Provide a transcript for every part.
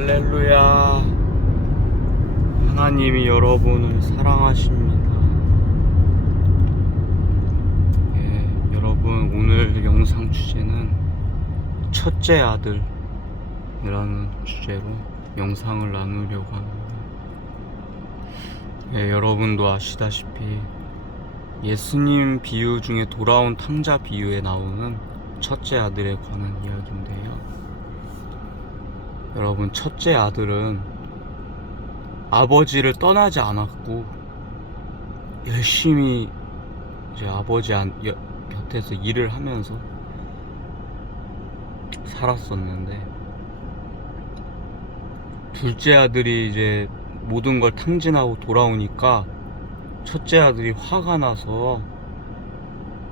할렐루야. 하나님이 여러분을 사랑하십니다. 여러분, 오늘 영상 주제는 첫째 아들이라는 주제로 영상을 나누려고 합니다. 여러분도 아시다시피 예수님 비유 중에 돌아온 탕자 비유에 나오는 첫째 아들에 관한 이야기인데요. 여러분, 첫째 아들은 아버지를 떠나지 않았고 열심히 이제 아버지 곁에서 일을 하면서 살았었는데, 둘째 아들이 이제 모든 걸 탕진하고 돌아오니까 첫째 아들이 화가 나서,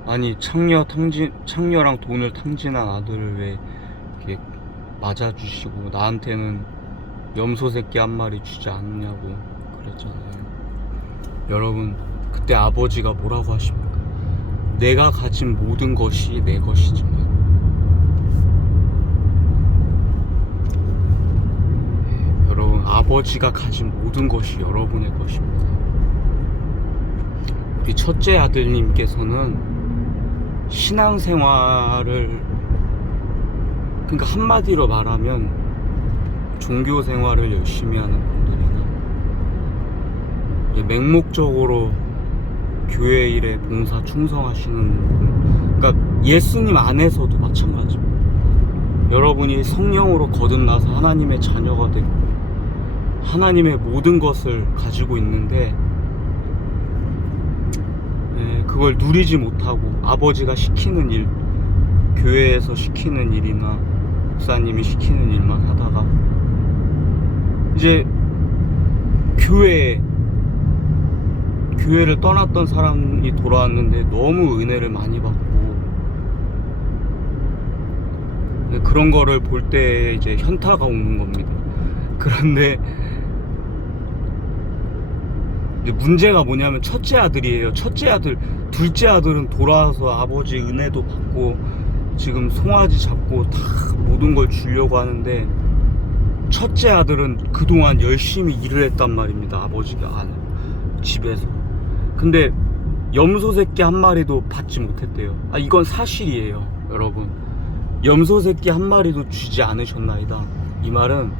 아니 창녀랑 돈을 탕진한 아들을 왜 이렇게 맞아주시고 나한테는 염소 새끼 한 마리 주지 않느냐고 그랬잖아요. 여러분, 그때 아버지가 뭐라고 하십니까? 내가 가진 모든 것이 내 것이지만, 여러분, 아버지가 가진 모든 것이 여러분의 것입니다. 우리 첫째 아들님께서는 신앙생활을, 그러니까 한마디로 말하면 종교 생활을 열심히 하는 분들이나 맹목적으로 교회 일에 봉사 충성하시는 분, 그러니까 예수님 안에서도 마찬가지입니다. 여러분이 성령으로 거듭나서 하나님의 자녀가 되고 하나님의 모든 것을 가지고 있는데, 그걸 누리지 못하고 아버지가 시키는 일, 교회에서 시키는 일이나 목사님이 시키는 일만 하다가 이제 교회를 떠났던 사람이 돌아왔는데 너무 은혜를 많이 받고, 그런 거를 볼 때 이제 현타가 오는 겁니다. 그런데 이제 문제가 뭐냐면 첫째 아들이에요. 첫째 아들. 둘째 아들은 돌아와서 아버지 은혜도 받고 지금 송아지 잡고 다 모든 걸 주려고 하는데, 첫째 아들은 그동안 열심히 일을 했단 말입니다. 아버지가 집에서. 근데 염소 새끼 한 마리도 받지 못했대요. 이건 사실이에요, 여러분. 염소 새끼 한 마리도 주지 않으셨나이다. 이 말은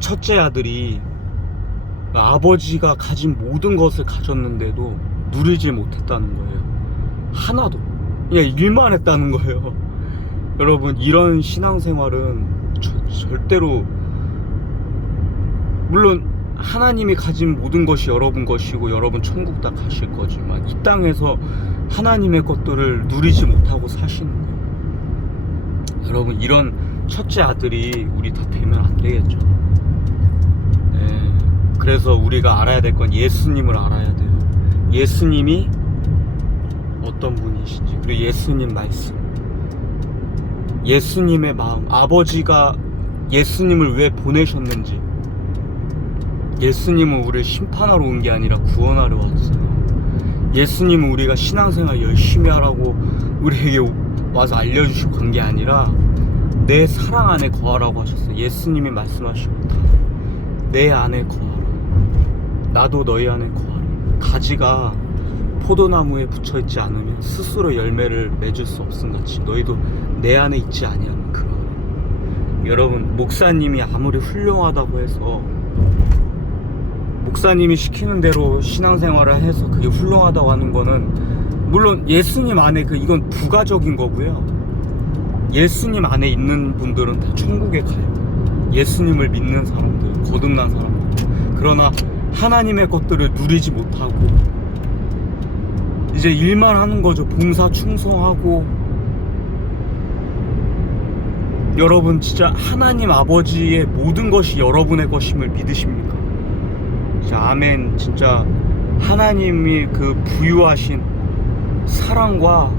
첫째 아들이 아버지가 가진 모든 것을 가졌는데도 누리지 못했다는 거예요. 하나도. 그냥 일만 했다는 거예요. 여러분, 이런 신앙생활은 절대로, 물론 하나님이 가진 모든 것이 여러분 것이고 여러분 천국 다 가실 거지만, 이 땅에서 하나님의 것들을 누리지 못하고 사시는 거예요. 여러분, 이런 첫째 아들이 우리 다 되면 안 되겠죠. 그래서 우리가 알아야 될 건 예수님을 알아야 돼요. 예수님이 어떤 분이신지, 그리고 예수님 말씀, 예수님의 마음, 아버지가 예수님을 왜 보내셨는지. 예수님은 우리를 심판하러 온 게 아니라 구원하러 왔어요. 예수님은 우리가 신앙생활 열심히 하라고 우리에게 와서 알려주시고 간 게 아니라 내 사랑 안에 거하라고 하셨어요. 예수님이 말씀하시고 내 안에 거하라, 나도 너희 안에 거하라. 가지가 포도나무에 붙여있지 않으면 스스로 열매를 맺을 수 없음같이 너희도 내 안에 있지 아니하면 그러하라. 여러분, 목사님이 아무리 훌륭하다고 해서, 목사님이 시키는 대로 신앙생활을 해서 그게 훌륭하다고 하는 거는, 물론 예수님 안에 이건 부가적인 거고요. 예수님 안에 있는 분들은 다 천국에 가요. 예수님을 믿는 사람들, 거듭난 사람들. 그러나 하나님의 것들을 누리지 못하고 이제 일만 하는 거죠. 봉사 충성하고. 여러분, 진짜 하나님 아버지의 모든 것이 여러분의 것임을 믿으십니까? 진짜 아멘. 진짜 하나님이 그 부유하신 사랑과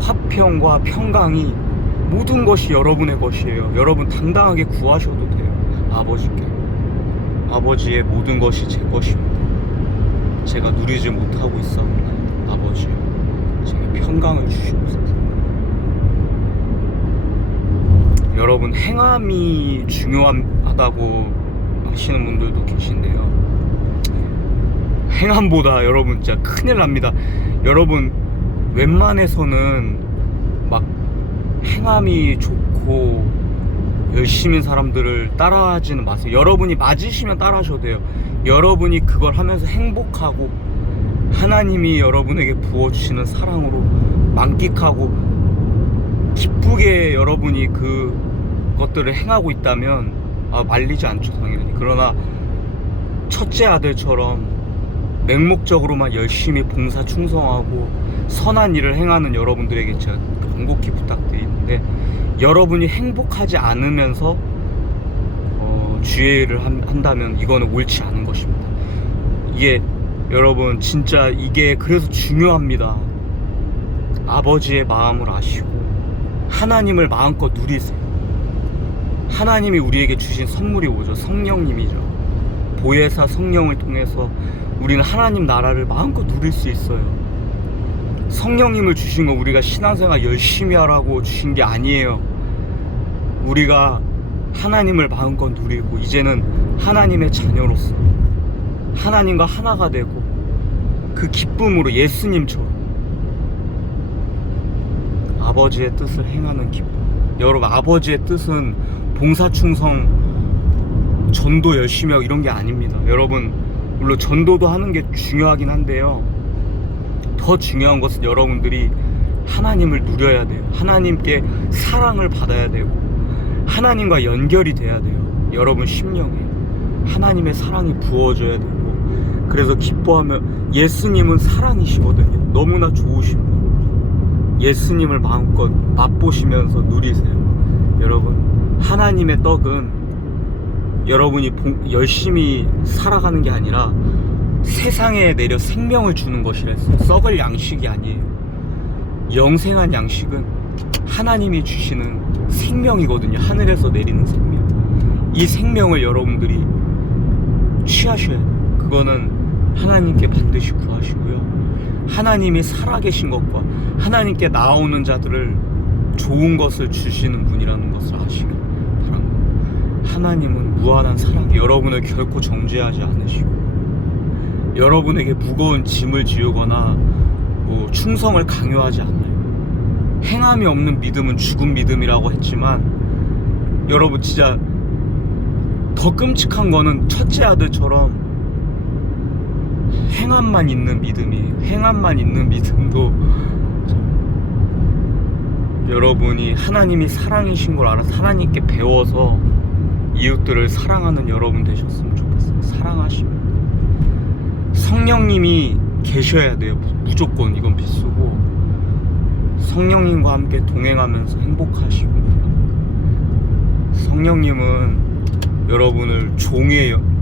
화평과 평강이 모든 것이 여러분의 것이에요. 여러분, 당당하게 구하셔도 돼요. 아버지께. 아버지의 모든 것이 제 것입니다. 제가 누리지 못하고 있사옵나요? 아버지요, 제게 평강을 주시옵소서. 여러분, 행함이 중요하다고 하시는 분들도 계신데요. 행함보다 여러분 진짜 큰일 납니다. 여러분, 웬만해서는 막 행함이 좋고 열심인 사람들을 따라하지는 마세요. 여러분이 맞으시면 따라하셔도 돼요. 여러분이 그걸 하면서 행복하고 하나님이 여러분에게 부어주시는 사랑으로 만끽하고 기쁘게 여러분이 그것들을 행하고 있다면 말리지 않죠, 당연히. 그러나 첫째 아들처럼 맹목적으로만 열심히 봉사 충성하고 선한 일을 행하는 여러분들에게 제가 간곡히 부탁드리는데, 여러분이 행복하지 않으면서 주의 일을 한다면 이거는 옳지 않은 것입니다. 이게 여러분 진짜 이게 그래서 중요합니다. 아버지의 마음을 아시고 하나님을 마음껏 누리세요. 하나님이 우리에게 주신 선물이 뭐죠? 성령님이죠. 보혜사 성령을 통해서 우리는 하나님 나라를 마음껏 누릴 수 있어요. 성령님을 주신 건 우리가 신앙생활 열심히 하라고 주신 게 아니에요. 우리가 하나님을 마음껏 누리고 이제는 하나님의 자녀로서 하나님과 하나가 되고 그 기쁨으로 예수님처럼 아버지의 뜻을 행하는 기쁨. 여러분, 아버지의 뜻은 봉사충성, 전도 열심히 하고 이런 게 아닙니다. 여러분, 물론 전도도 하는 게 중요하긴 한데요, 더 중요한 것은 여러분들이 하나님을 누려야 돼요. 하나님께 사랑을 받아야 되고 하나님과 연결이 돼야 돼요. 여러분 심령에 하나님의 사랑이 부어져야 되고, 그래서 기뻐하며, 예수님은 사랑이시거든요. 너무나 좋으신 분, 예수님을 마음껏 맛보시면서 누리세요. 여러분, 하나님의 떡은 여러분이 열심히 살아가는 게 아니라 세상에 내려 생명을 주는 것이랬어요. 썩을 양식이 아니에요. 영생한 양식은 하나님이 주시는 생명이거든요. 하늘에서 내리는 생명. 이 생명을 여러분들이 취하셔야 돼요. 그거는 하나님께 반드시 구하시고요. 하나님이 살아계신 것과 하나님께 나아오는 자들을 좋은 것을 주시는 분이라는 것을 아시길 바랍니다. 하나님은 무한한 사랑, 여러분을 결코 정죄하지 않으시고 여러분에게 무거운 짐을 지우거나 충성을 강요하지 않아요. 행함이 없는 믿음은 죽은 믿음이라고 했지만, 여러분 진짜 더 끔찍한 거는 첫째 아들처럼 행함만 있는 믿음이에요. 행함만 있는 믿음도 여러분이 하나님이 사랑이신 걸 알아서 하나님께 배워서 이웃들을 사랑하는 여러분 되셨으면 좋겠어요. 사랑하시면 성령님이 계셔야 돼요. 무조건 이건 필수고, 성령님과 함께 동행하면서 행복하시고, 성령님은 여러분을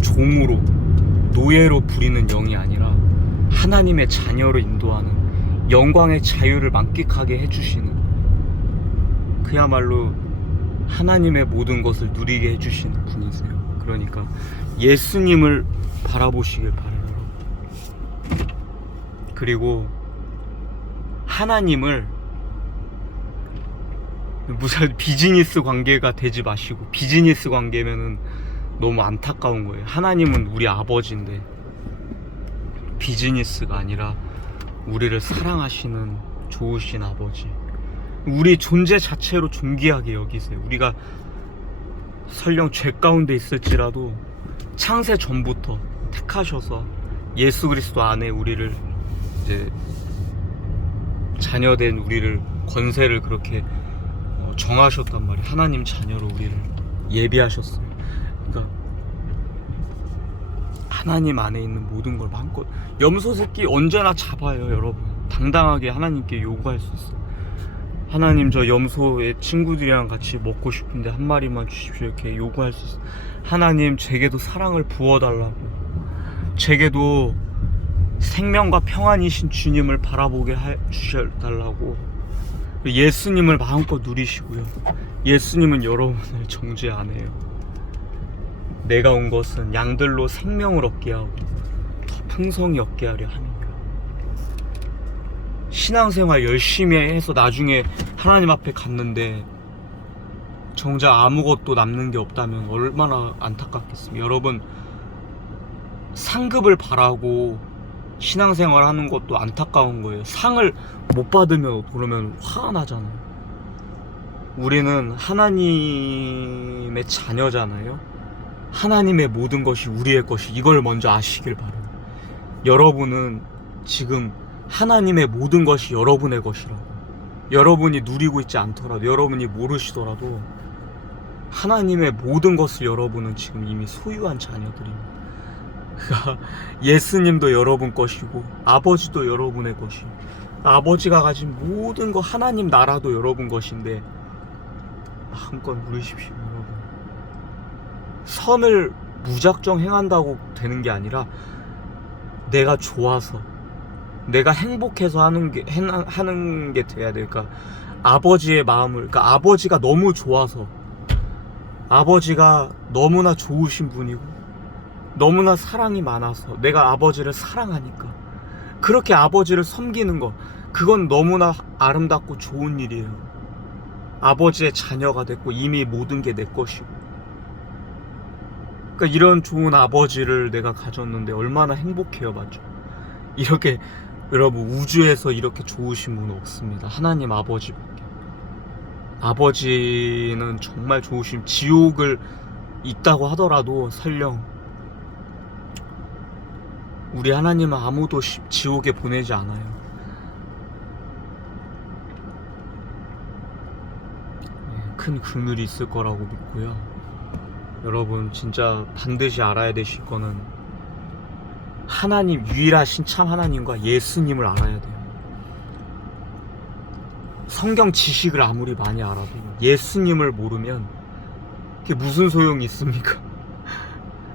종으로 노예로 부리는 영이 아니라 하나님의 자녀로 인도하는, 영광의 자유를 만끽하게 해주시는, 그야말로 하나님의 모든 것을 누리게 해주시는 분이세요. 그러니까 예수님을 바라보시길 바라요. 그리고 하나님을 무슨 비즈니스 관계가 되지 마시고, 비즈니스 관계면은 너무 안타까운 거예요. 하나님은 우리 아버지인데 비즈니스가 아니라 우리를 사랑하시는 좋으신 아버지, 우리 존재 자체로 존귀하게 여기세요. 우리가 설령 죄 가운데 있을지라도 창세 전부터 택하셔서 예수 그리스도 안에 우리를 이제 자녀된 우리를, 권세를 그렇게 정하셨단 말이에요. 하나님 자녀로 우리를 예비하셨어요. 그러니까 하나님 안에 있는 모든 걸 마음껏, 염소 새끼 언제나 잡아요. 여러분, 당당하게 하나님께 요구할 수 있어요. 하나님, 저 염소의 친구들이랑 같이 먹고 싶은데 한 마리만 주십시오, 이렇게 요구할 수 있어요. 하나님, 제게도 사랑을 부어달라고, 제게도 생명과 평안이신 주님을 바라보게 해주셔달라고, 예수님을 마음껏 누리시고요. 예수님은 여러분을 정죄 안 해요. 내가 온 것은 양들로 생명을 얻게 하고 더 풍성히 얻게 하려 함이니라. 신앙생활 열심히 해서 나중에 하나님 앞에 갔는데 정작 아무것도 남는 게 없다면 얼마나 안타깝겠습니까? 여러분, 상급을 바라고 신앙생활 하는 것도 안타까운 거예요. 상을 못 받으면 그러면 화가 나잖아요. 우리는 하나님의 자녀잖아요. 하나님의 모든 것이 우리의 것이, 이걸 먼저 아시길 바라요. 여러분은 지금 하나님의 모든 것이 여러분의 것이라고. 여러분이 누리고 있지 않더라도, 여러분이 모르시더라도 하나님의 모든 것을 여러분은 지금 이미 소유한 자녀들입니다. 그러니까 예수님도 여러분 것이고 아버지도 여러분의 것이고, 아버지가 가진 모든 거, 하나님 나라도 여러분 것인데 마음껏 누리십시오. 여러분, 선을 무작정 행한다고 되는 게 아니라 내가 좋아서, 내가 행복해서 하는 게 돼야 돼요. 그러니까 아버지의 마음을, 그러니까 아버지가 너무 좋아서, 아버지가 너무나 좋으신 분이고 너무나 사랑이 많아서 내가 아버지를 사랑하니까 그렇게 아버지를 섬기는 거, 그건 너무나 아름답고 좋은 일이에요. 아버지의 자녀가 됐고 이미 모든 게 내 것이고. 그러니까 이런 좋은 아버지를 내가 가졌는데 얼마나 행복해요. 맞죠? 이렇게, 여러분, 우주에서 이렇게 좋으신 분은 없습니다. 하나님 아버지밖에. 아버지는 정말 좋으심. 지옥을 있다고 하더라도 설령 우리 하나님은 아무도 지옥에 보내지 않아요. 큰 그늘이 있을 거라고 믿고요. 여러분, 진짜 반드시 알아야 되실 거는 하나님, 유일하신 참 하나님과 예수님을 알아야 돼요. 성경 지식을 아무리 많이 알아도 예수님을 모르면 그게 무슨 소용이 있습니까?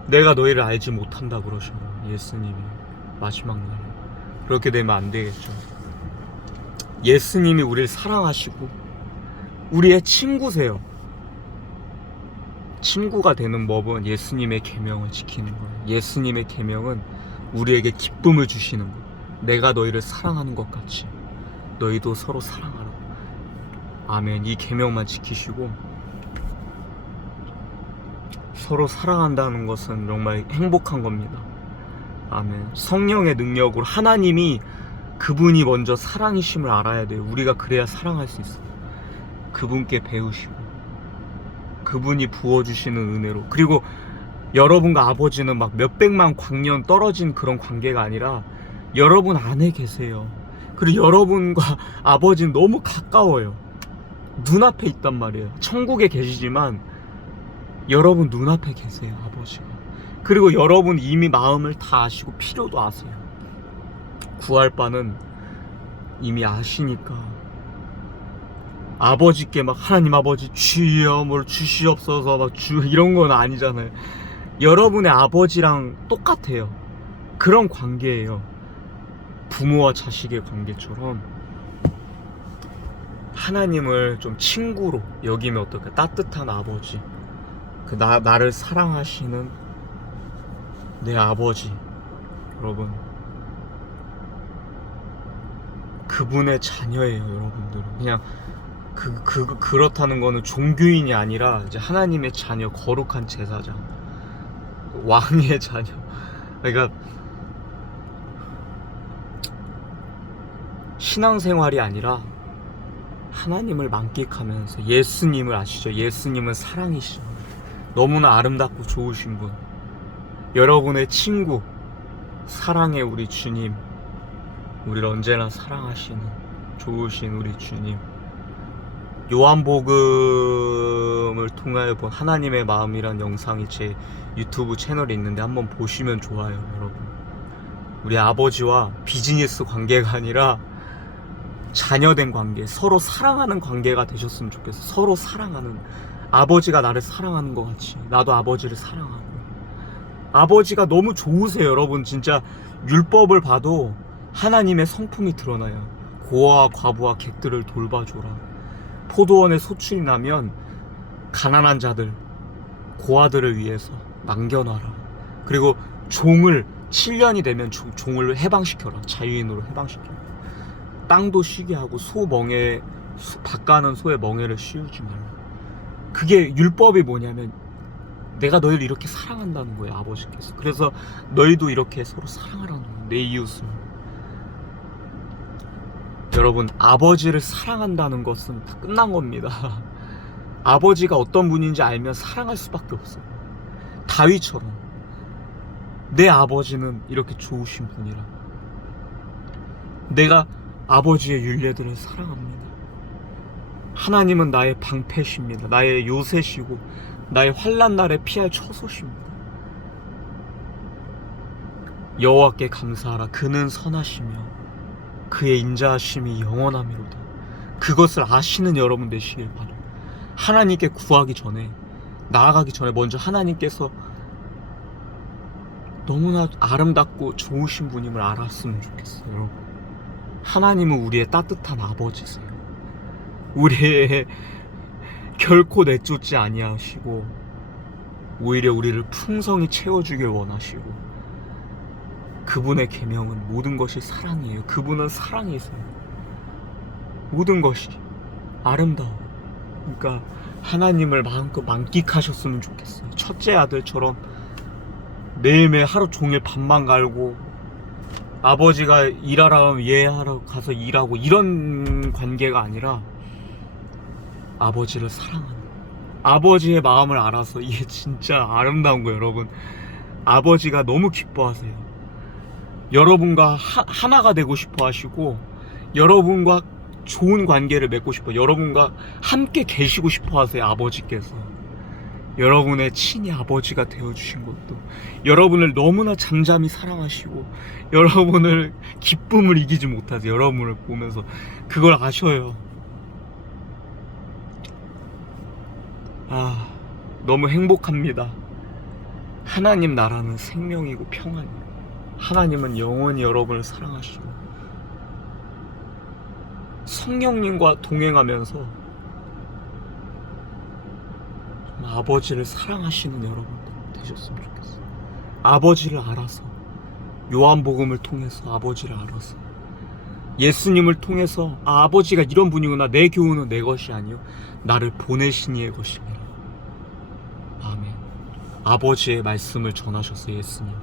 내가 너희를 알지 못한다 그러셔요. 예수님이 마지막 날에. 그렇게 되면 안 되겠죠. 예수님이 우리를 사랑하시고 우리의 친구세요. 친구가 되는 법은 예수님의 계명을 지키는 거예요. 예수님의 계명은 우리에게 기쁨을 주시는 거예요. 내가 너희를 사랑하는 것 같이 너희도 서로 사랑하라. 아멘. 이 계명만 지키시고, 서로 사랑한다는 것은 정말 행복한 겁니다. 아멘. 성령의 능력으로 하나님이 그분이 먼저 사랑이심을 알아야 돼요. 우리가 그래야 사랑할 수 있어요. 그분께 배우시고 그분이 부어주시는 은혜로. 그리고 여러분과 아버지는 막 몇백만 광년 떨어진 그런 관계가 아니라 여러분 안에 계세요. 그리고 여러분과 아버지는 너무 가까워요. 눈앞에 있단 말이에요. 천국에 계시지만 여러분 눈앞에 계세요, 아버지가. 그리고 여러분 이미 마음을 다 아시고 필요도 아세요. 구할 바는 이미 아시니까 아버지께 막 하나님 아버지 주여 뭘 주시옵소서 막 주 이런 건 아니잖아요. 여러분의 아버지랑 똑같아요. 그런 관계예요. 부모와 자식의 관계처럼 하나님을 좀 친구로 여기면 어떨까? 따뜻한 아버지, 나를 사랑하시는 내 아버지. 여러분, 그분의 자녀예요. 여러분들은 그냥 그렇다는 거는 종교인이 아니라 이제 하나님의 자녀, 거룩한 제사장, 왕의 자녀. 그러니까 신앙생활이 아니라 하나님을 만끽하면서, 예수님을 아시죠? 예수님은 사랑이시죠. 너무나 아름답고 좋으신 분, 여러분의 친구, 사랑의 우리 주님, 우리를 언제나 사랑하시는 좋으신 우리 주님. 요한복음을 통하여 본 하나님의 마음이란 영상이 제 유튜브 채널에 있는데 한번 보시면 좋아요. 여러분, 우리 아버지와 비즈니스 관계가 아니라 자녀된 관계, 서로 사랑하는 관계가 되셨으면 좋겠어. 서로 사랑하는, 아버지가 나를 사랑하는 것 같이 나도 아버지를 사랑하고. 아버지가 너무 좋으세요. 여러분, 진짜 율법을 봐도 하나님의 성품이 드러나요. 고아와 과부와 객들을 돌봐줘라. 포도원에 소출이 나면 가난한 자들, 고아들을 위해서 남겨놔라. 그리고 종을 7년이 되면 종을 해방시켜라. 자유인으로 해방시켜라. 땅도 쉬게 하고 밭 가는 소의 멍에를 씌우지 말라. 그게 율법이 뭐냐면 내가 너희를 이렇게 사랑한다는 거예요, 아버지께서. 그래서 너희도 이렇게 서로 사랑하라는 거예요, 내 이웃을. 여러분, 아버지를 사랑한다는 것은 다 끝난 겁니다. 아버지가 어떤 분인지 알면 사랑할 수밖에 없어요. 다윗처럼 내 아버지는 이렇게 좋으신 분이라 내가 아버지의 율례들을 사랑합니다. 하나님은 나의 방패십니다. 나의 요새시고 나의 환난 날에 피할 처소십니다. 여호와께 감사하라. 그는 선하시며 그의 인자하심이 영원하미로다. 그것을 아시는 여러분 되시길 바랍니다. 하나님께 구하기 전에, 나아가기 전에 먼저 하나님께서 너무나 아름답고 좋으신 분임을 알았으면 좋겠어요. 여러분, 하나님은 우리의 따뜻한 아버지세요. 우리의 결코 내쫓지 아니하시고 오히려 우리를 풍성히 채워주길 원하시고, 그분의 계명은 모든 것이 사랑이에요. 그분은 사랑이세요. 모든 것이 아름다워. 그러니까 하나님을 마음껏 만끽하셨으면 좋겠어요. 첫째 아들처럼 매일매일 하루 종일 밥만 갈고, 아버지가 일하라 하면 얘하러 가서 일하고, 이런 관계가 아니라 아버지를 사랑하는, 아버지의 마음을 알아서. 이게 진짜 아름다운 거예요, 여러분. 아버지가 너무 기뻐하세요. 여러분과 하나가 되고 싶어 하시고, 여러분과 좋은 관계를 맺고 싶어, 여러분과 함께 계시고 싶어 하세요. 아버지께서 여러분의 친히 아버지가 되어주신 것도, 여러분을 너무나 잠잠히 사랑하시고 여러분을 기쁨을 이기지 못하세요. 여러분을 보면서 그걸 아셔요. 너무 행복합니다. 하나님 나라는 생명이고 평안이에요. 하나님은 영원히 여러분을 사랑하시고 성령님과 동행하면서 아버지를 사랑하시는 여러분 되셨으면 좋겠어요. 아버지를 알아서, 요한복음을 통해서 아버지를 알아서, 예수님을 통해서 아버지가 이런 분이구나, 내 교훈은 내 것이 아니요 나를 보내신 이의 것입니다. 아멘. 아버지의 말씀을 전하셨어요, 예수님.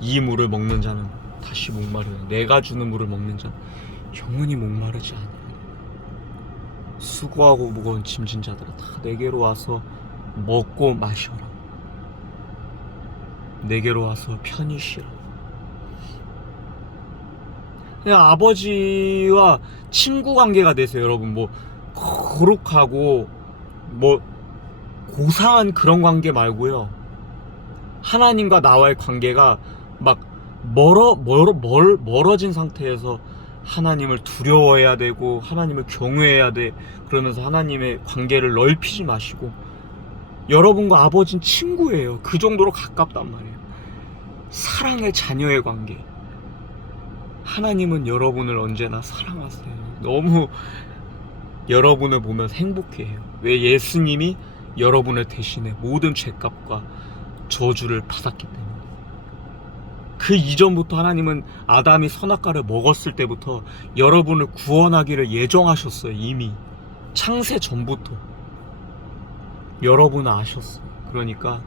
이 물을 먹는 자는 다시 목마르요 내가 주는 물을 먹는 자는 영원히 목마르지 않으리라. 수고하고 무거운 짐진 자들아, 다 내게로 와서 먹고 마셔라. 내게로 와서 편히 쉬라. 그냥 아버지와 친구 관계가 되세요. 여러분, 뭐 거룩하고 뭐 고상한 그런 관계 말고요, 하나님과 나와의 관계가 막 멀어진 상태에서 하나님을 두려워해야 되고 하나님을 경외해야 돼, 그러면서 하나님의 관계를 넓히지 마시고, 여러분과 아버지는 친구예요. 그 정도로 가깝단 말이에요. 사랑의 자녀의 관계. 하나님은 여러분을 언제나 사랑하세요. 너무 여러분을 보면서 행복해해요. 왜? 예수님이 여러분을 대신해 모든 죄값과 저주를 받았기 때문에. 그 이전부터 하나님은 아담이 선악과를 먹었을 때부터 여러분을 구원하기를 예정하셨어요. 이미 창세 전부터 여러분은 아셨어요. 그러니까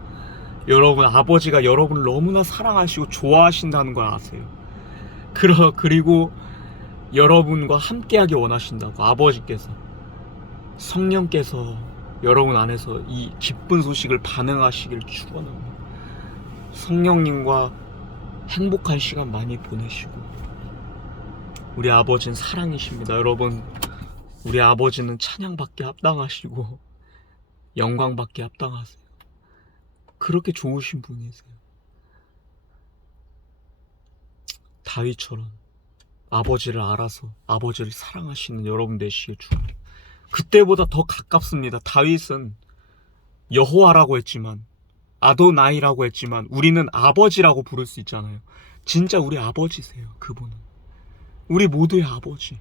여러분, 아버지가 여러분을 너무나 사랑하시고 좋아하신다는 걸 아세요. 그리고 여러분과 함께하기 원하신다고. 아버지께서, 성령께서 여러분 안에서 이 기쁜 소식을 반응하시길 축원합니다. 성령님과 행복한 시간 많이 보내시고. 우리 아버지는 사랑이십니다. 여러분, 우리 아버지는 찬양받기 합당하시고 영광받기 합당하세요. 그렇게 좋으신 분이세요. 다윗처럼 아버지를 알아서 아버지를 사랑하시는 여러분 되시길 축원합니다. 그때보다 더 가깝습니다. 다윗은 여호와라고 했지만, 아도나이라고 했지만, 우리는 아버지라고 부를 수 있잖아요. 진짜 우리 아버지세요. 그분은 우리 모두의 아버지.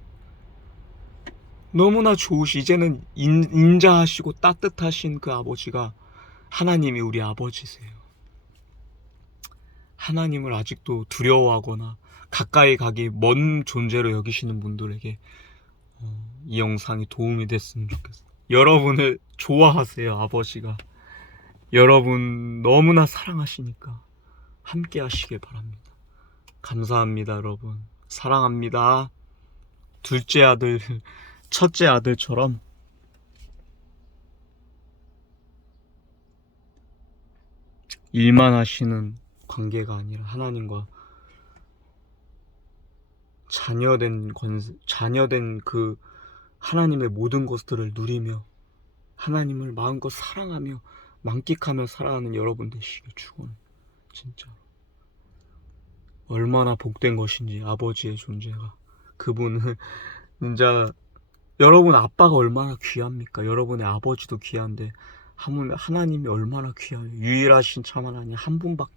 너무나 좋으시, 이제는 인자하시고 따뜻하신 그 아버지가 하나님이 우리 아버지세요. 하나님을 아직도 두려워하거나 가까이 가기 먼 존재로 여기시는 분들에게 이 영상이 도움이 됐으면 좋겠어요. 여러분을 좋아하세요. 아버지가 여러분 너무나 사랑하시니까 함께 하시길 바랍니다. 감사합니다. 여러분 사랑합니다. 둘째 아들 첫째 아들처럼 일만 하시는 관계가 아니라 하나님과 자녀된 그 하나님의 모든 것들을 누리며 하나님을 마음껏 사랑하며 만끽하며 살아가는 여러분 되시길 축원해. 진짜 얼마나 복된 것인지 아버지의 존재가. 그분은 진짜 여러분 아빠가 얼마나 귀합니까? 여러분의 아버지도 귀한데 하나님이 얼마나 귀해요. 유일하신 참 하나님 한 분밖에